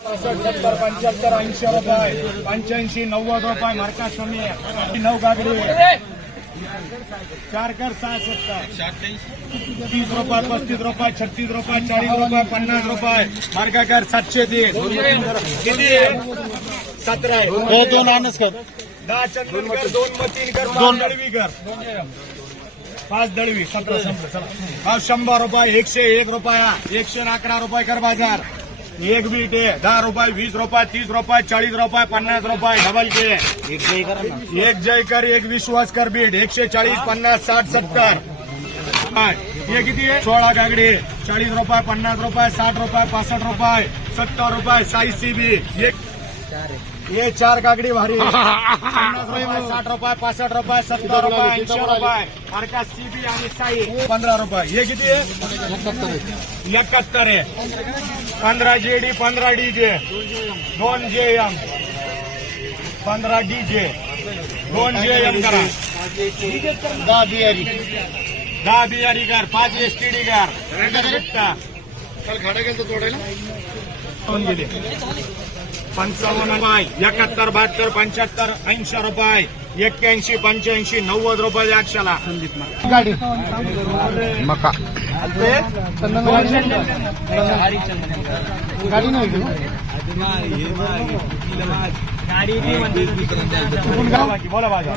सत्तर पंच्याहत्तर ऐंशी रुपये पंच्याऐंशी नव्वद रुपये मार्का कमी नऊ गागडी चार कर सहा सत्तर तीस रुपये पस्तीस रुपये छत्तीस रुपये चाळीस रुपये पन्नास रुपये. मार्का कर सातशे तीस. किती? सतरा दोन आणच कर. दहा चंदन कर दोन मतीन कर दोन. दळवी कर. पाच दळवी सतरा चला हा शंभर रुपये एकशे एक रुपया एकशे अकरा रुपये कर बाजार. एक बीट आहे. दहा रुपये वीस रुपये तीस रुपये चाळीस रुपये पन्नास रुपये डबल के. एक जय करा ना. एक विश्वास कर बीट एकशे चाळीस पन्नास साठ सत्तर. हा, हे किती आहे? सोळा गागडी चाळीस रुपये पन्नास रुपये साठ रुपये पासष्ट रुपये सत्तर रुपये साई सी बी. एक ये चार काकडी भारी पन्नास रुपये साठ रुपये पासष्ट रुपये सत्तर रुपये ऐंशी रुपये। अर्का सीबी आणि साई? पंधरा रुपये। हे? किती आहे एकाहत्तर आहे पंधरा जे डी पंधरा डी जे दोन जे एम पंधरा डी जे दोन जे एम करा। दहा बियारी दहा बियारी कर पाच एस टी डी कर गेलं पंचावन्न रुपये एकाहत्तर बहात्तर पंच्याहत्तर ऐंशी रुपये एक्क्याऐंशी पंच्याऐंशी नव्वद रुपये अक्षाला. गाडी. मका. गाडी नाही बोला बाजा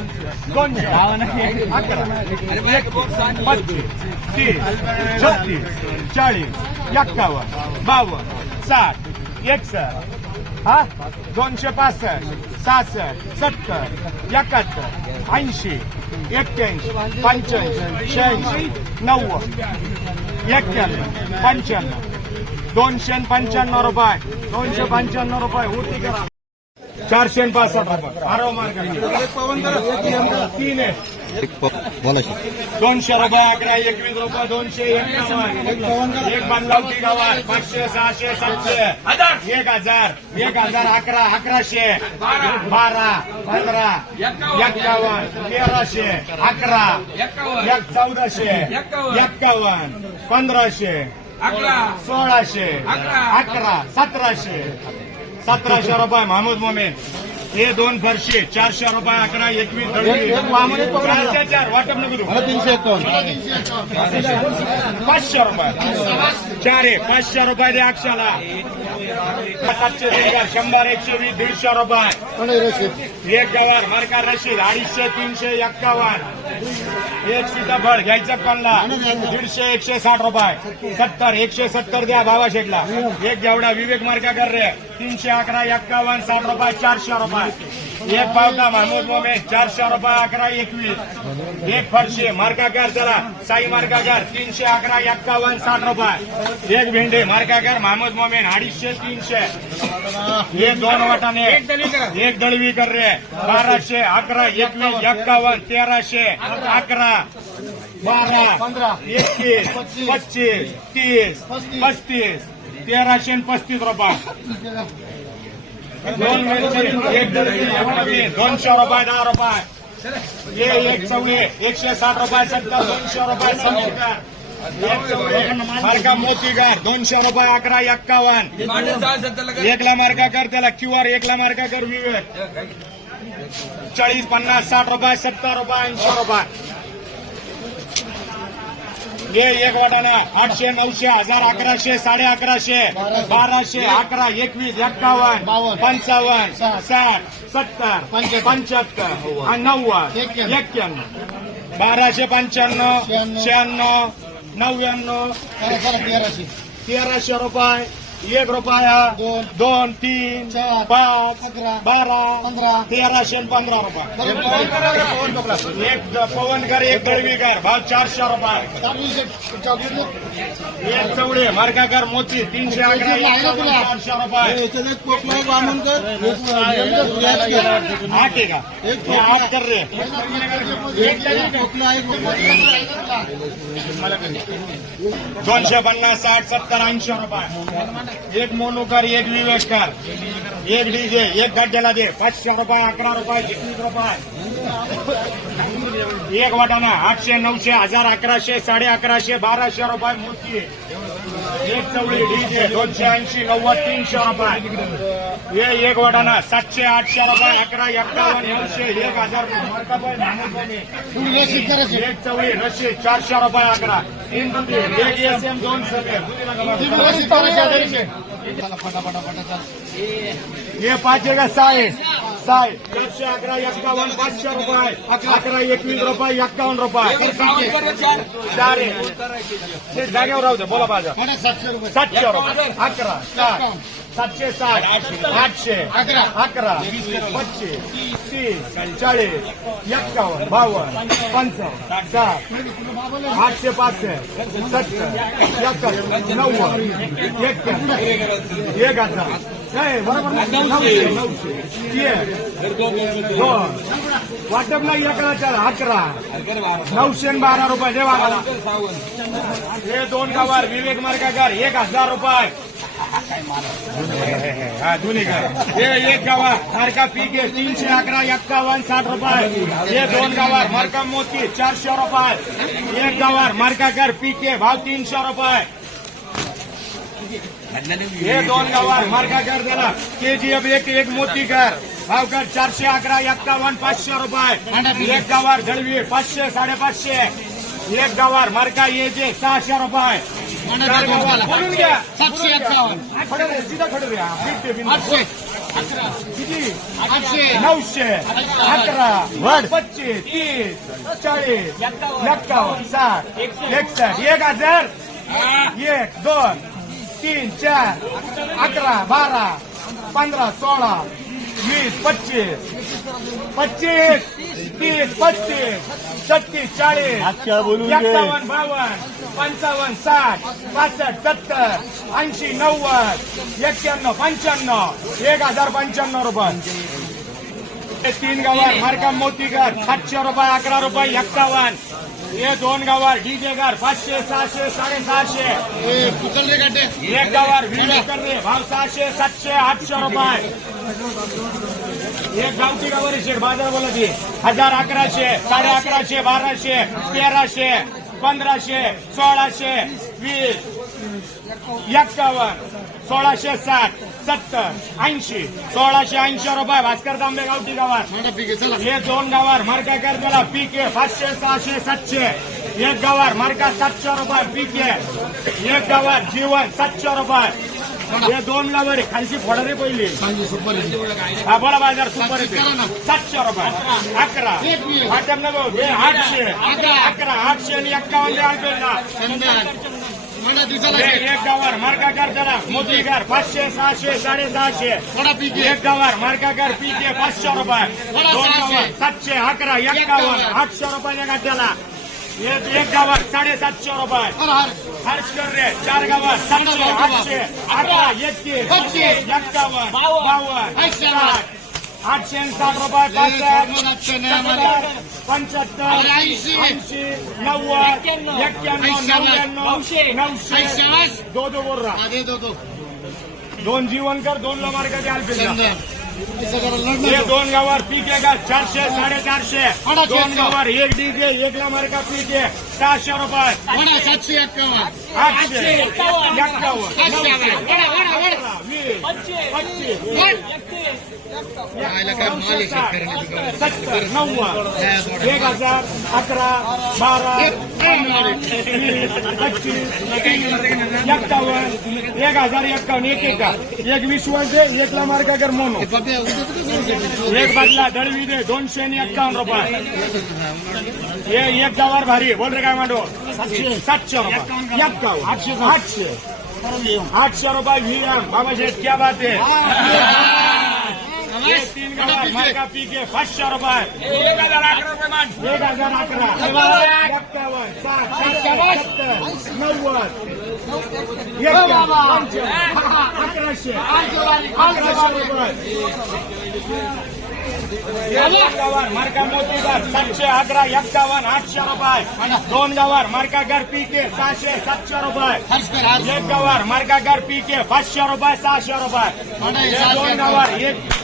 तीस छत्तीस चाळीस एक्कावन्न बावन्न साठ एकसष्ट हा? दोनशे पासष्ट सहासष्ट सत्तर एकाहत्तर ऐंशी एक्क्याऐंशी पंच्याऐंशी शहाऐंशी नव्वद एक्क्याण्णव पंच्याण्णव. दोनशे पंच्याण्णव रुपये. दोनशे पंच्याण्णव रुपये. होती करा. चारशे पासष्ट रुपये. आरव मार्ग. तीन आहे. दोनशे रुपये अकरा एकवीस रुपये दोनशे एक्कावन्न एक बांधलावती गावात पाचशे सहाशे सातशे. एक हजार एक हजार अकरा अकराशे. बारा. पंधरा एक्कावन्न तेराशे अकरा एक चौदाशे एक्कावन्न पंधराशे सोळाशे अकरा सतराशे. सतराशे रुपये महमूद मोमेन. हे दोन फरशे चारशे रुपये अकरा एकवीस. चारशे चार. वाटप नको तीनशे एकावन्न. पाचशे रुपये. चार आहे. पाचशे रुपये दे अक्षाला. शंभर एकशे वीस दीडशे रुपये. एक गवार मार्का रशीद अडीचशे तीनशे एक्कावन्न. एक सीताफळ घ्यायचं कोणला दीडशे एकशे साठ रुपये. सत्तर एकशे सत्तर द्या बाबा शेटला. एक जेवढा विवेक मार्का कर रे. तीनशे अकरा एक्कावन्न साठ रुपये चारशे रुपये. एक पावटा महमूद मोमे चारशे रुपये अकरा एकवीस. एक फरशी मार्का कर चला साई मार्का कर तीनशे अकरा एक्कावन्न साठ रुपये. एक भेंडे मार्का कर महमूद मोमेन अडीचशे तीनशे. हे दोन वाटाणे. एक दळवी कर. रे. बाराशे अकरा एकवीस एक्कावन्न तेराशे अकरा बारा पंधरा एकवीस पच्चीस, तीस पस्तीस, तेराशे पस्तीस रुपये. दोन एक दळवी एक दोनशे रुपये दहा रुपये. एक चवळे एकशे साठ रुपये सत्तर दोनशे रुपये सत्तर. एक मार्का मोतीगार दोनशे रुपये अकरा एक्कावन्न एकला मार्का कर त्याला क्यू आर एकला मार्का कर विवेक चाळीस पन्नास साठ रुपये सत्तर रुपये ऐंशी रुपये हे एक वाटाणा आठशे नऊशे हजार अकराशे साडे अकराशे बाराशे अकरा एकवीस एक्कावन्न पंचावन्न साठ, सत्तर पंच्याहत्तर, नव्वद एक्क्याण्णव. एक्क्याण्णव बाराशे पंच्याण्णव शहाण्णव. शहाण्णव नव्याण्णव तेराशे तेराशे रुपये एक रुपया दोन, दोन तीन चार, पाच अकरा, बारा पंधरा. तेराशे पंधरा रुपये. एक पवनकर एक दळवीकर भाव चारशे रुपये. एक चवडे मार्गाकर मोती तीनशे अकरा चारशे रुपये. आठ आहे का? आठ कर रे. दोनशे पन्नास साठ सत्तर ऐंशी रुपये. एक मोनूकर एक विवेककर एक डीजे एक गड्ड्याला दे. पाचशे रुपये अकरा रुपये एकवीस रुपये. एक वाटाणा आठशे नऊशे हजार अकराशे साडे अकराशे बाराशे रुपये मूर्ती एक चवळी डीजे दोनशे ऐंशी नव्वद तीनशे रुपये. हे एक वडाना सातशे आठशे रुपये अकरा एक्कावन्न नऊशे एक हजार. एक चवळी रशी चारशे रुपये अकरा. हे पाच आहे का सहा आहे. सहा आहे. अकरा एक्कावन्न पाचशे रुपये. अकरा एकवीस रुपये एक्कावन्न रुपये. चार आहे. जागेवर राहू दे बोला माझ्या सातशे रुपये. सातशे रुपये. अकरा. चार सातशे साठ आठशे अकरा. अकरा पच्चीस तीस चाळीस एक्कावन्न बावन्न पंचावन्न साठ आठशे पाचशे सत्तर एकाहत्तर नव्वद एक्क्याण्णव एक हजार. नाही, बरोबर ना? नऊशे. नऊशे एक. दोन. वाटपला अकरा चार अकरा. नऊशे बारा रुपये हे दोन गावार विवेक मार्गाकार एक हजार रुपये. हा दोन्ही हे एक गावा सारखा पीक आहे तीनशे अकरा एक्कावन्न साठ रुपये हे दोन गावात मार्का मोती चारशे रुपये एक गावार मरकाकर पीक आहे भाव तीनशे रुपये हे दोन गावार के त्याला केजीएफ एक एक मोती कर भावकर चारशे अकरा एक्कावन्न पाचशे रुपये एक गावार दळवी पाचशे साडेपाचशे एक गावार मरका ये जे सहाशे रुपये. घ्या. सातशे बिंदू. आठशे. अकरा. किती? आठशे. नऊशे. अकरा. पच्चीस. तीस. चाळीस. एक्कावन्न. साठ. एकसष्ट. एक हजार. एक दोन तीन चार. अकरा बारा. पंधरा सोळा. वीस पच्चीस. पच्चीस तीस पस्तीस छत्तीस चाळीस. एक्कावन्न बावन्न पंचावन्न साठ पासष्ट सत्तर ऐंशी नव्वद एक्क्याण्णव पंच्याण्णव. एक हजार पंच्याण्णव रुपये. ते तीन गावार मारकाम मोतीगर सातशे रुपये अकरा रुपये एक्कावन्न हे दोन गावार डीजे गार पाचशे सहाशे साडेसहाशे. एक गावार विजय भाव सहाशे सातशे आठशे रुपये. एक गावची गावारी शेठ बाजार बोला ती हजार अकराशे साडे अकराशे बाराशे तेराशे. पंधराशे सोळाशे वीस एक्कावन्न सोळाशे साठ सत्तर ऐंशी. सोळाशे ऐंशी रुपये भास्कर तांबे गावठी गावात. हे दोन गावार मार्का कर्जाला पीक आहे पाचशे सहाशे सातशे. एक गावार मार्का सातशे रुपये पीक. आहे एक गावार जीवन सातशे रुपये. हे दोन गावार आहे. खालची फोडा रे पहिली. हा बोला बाजार सुपर सातशे करा रुपये. अकरा. एक हे आठशे अकरा. आठशे आणि एक्कावन्न शेठ. एक गावार मार्का कर्जाला मोतीगार पाचशे सहाशे साडेसहाशे. एक गावार मार्काकर पीके पाचशे रुपये. दोन. गावार सातशे अकरा एक्कावन्न आठशे रुपयाच्या गाठ्याला एक एक गावार साडेसातशे रुपये हर हर हर्ष कर रे चार गावात सातशे आठशे अकरा एकतीस. एक्कावन्न बावन्न. साठ आठशे साठ रुपये पंच्याहत्तर ऐंशी. ऐंशी नव्वद एक्क्याण्णव. नव्याण्णव. नऊशे. दो दो बोल रहा हा, दोन जीवन कर दोन लो मार्गाचे हे दोन गावावर पीक आहे का? चारशे साडेचारशे. दोन? गावावर एक डीजे एक लामार्का पीक आहे. सहाशे रुपये. सातशे एक्कावन्न आठशे. एक्कावन्न नऊशे, वीस. पच्चीस. सत्तर नव्वद. एक हजार अकरा बारा. वीस पच्चीस एक्कावन्न एक हजार एक्कावन्न एक एक. का एक विश्वास दे एक लामार्का कर मोनो? एक बदला दळवी दे दोनशे आणि एक्कावन्न रुपये. एक गावार भारी बोल रे काय मांडो सातशे. रुपये. एक्कावन्न आठशे आठशे. आठशे रुपये व्ही एम. बाबा शेठ क्या बात आहे. हे. तीन गावार मार्का पीक आहे पाचशे रुपये एक हजार अकरा एक्कावन्न साठ सत्तर नव्वद एक्क्याण्णव, अकराशे अकराशे रुपये एक गावार मार्का मोतीगार सातशे अकरा एक्कावन्न आठशे रुपये दोन गावार मार्कागार पीके सहाशे सातशे रुपये हर्ष कर हर्ष एक गावार मार्कागार पीके पाचशे रुपये सहाशे रुपये मोठा हे हे सहाशे दोन गावार एक हा,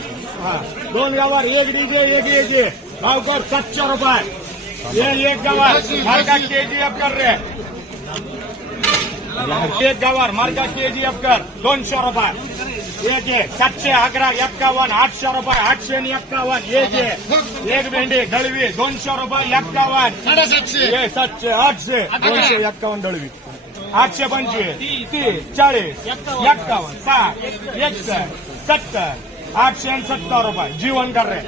दोन गावार एक डीजे एक डीजे भावकर सातशे रुपये. हे एक गावार मार्का केजीएफ कर रे. एक गवार मार्गा केजी अफकर दोनशे रुपये. एक एक सातशे अकरा एक्कावन्न आठशे रुपये आठशे आणि एक्कावन्न एक एक भेंडी दळवी दोनशे रुपये एक्कावन्न हे सातशे आठशे दोनशे एक्कावन्न दळवी. आठशे पंचवीस तीस चाळीस एक्कावन्न साठ एकसष्ट सत्तर आठशे आणि सत्तर रुपये. जीवन कर रे.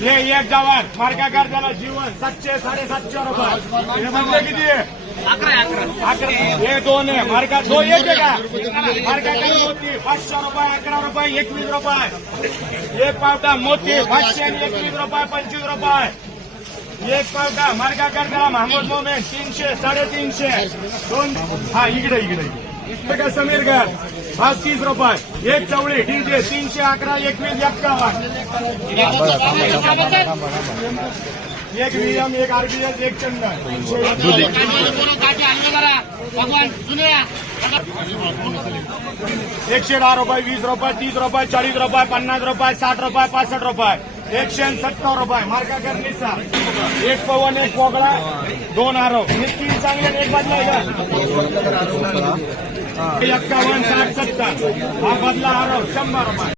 हे एक जवान मार्का कर त्याला जीवन. सातशे साडेसातशे रुपये. हे म्हणजे किती आहे? अकरा हे दोन आहे. मार्का दोन एक आहे का? मार्का काही मोती पाचशे रुपये अकरा रुपये एकवीस रुपये. एक पावटा मोती पाचशे आणि एकवीस रुपये पंचवीस रुपये. एक पावटा मार्का कर त्याला महमूद मोमेन तीनशे साडेतीनशे. दोन हा इकडे इकडे. इकडे का समीर घर? पाच तीस रुपये. एक चवळी डीजे तीनशे अकरा एकवीस एक्कावन्न. एक व्हीएम एक आरबीएस एक चंदन. एकशे दहा रुपये वीस रुपये तीस रुपये चाळीस रुपये पन्नास रुपये साठ रुपये पासष्ट रुपये. एकशे सत्तर रुपये. मार्का कर एक पवन एक पोगळा दोन आरोप तीन चांगले एक बदला एक्कावन्न साठ सत्तर. हा बदला आरोप शंभर रुपये